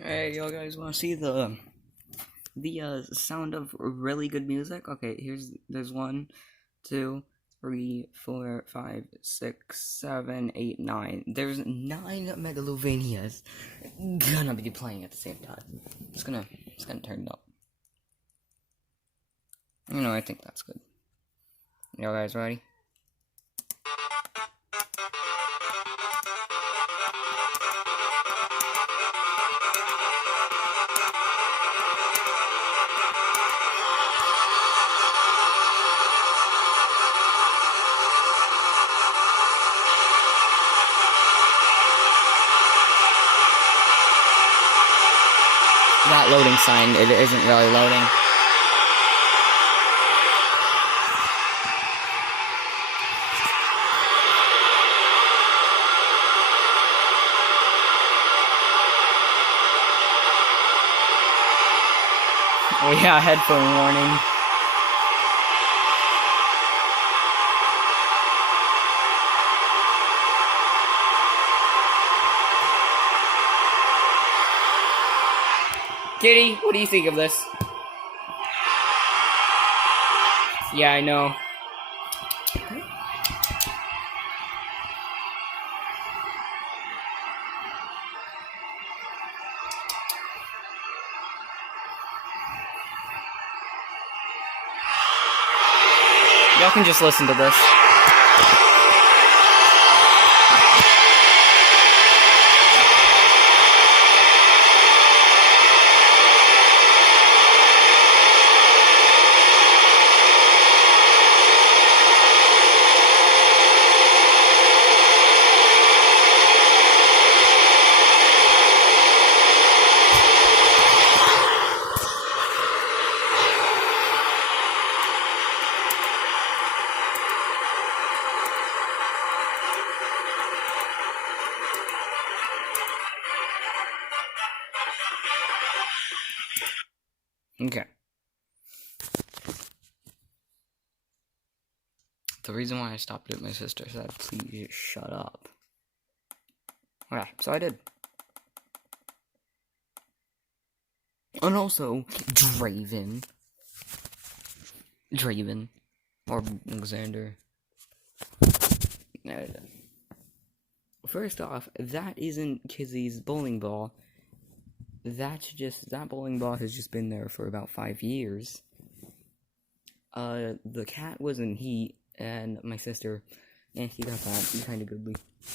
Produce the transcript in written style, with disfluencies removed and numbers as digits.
Hey, y'all guys want to see the sound of really good music? Okay, there's 1, 2, 3, 4, 5, 6, 7, 8, 9. There's 9 Megalovanias gonna be playing at the same time. It's gonna turn it up. I think that's good. Y'all guys ready? That loading sign, it isn't really loading. Oh yeah, headphone warning. Kitty, what do you think of this? Yeah, I know. Y'all can just listen to this. Okay. The reason why I stopped it, my sister said, please shut up. Yeah, so I did. And also, Draven. Or Alexander. First off, that isn't Kizzy's bowling ball. That bowling ball has just been there for about 5 years. The cat was in heat, and my sister, he got that kinda goodly.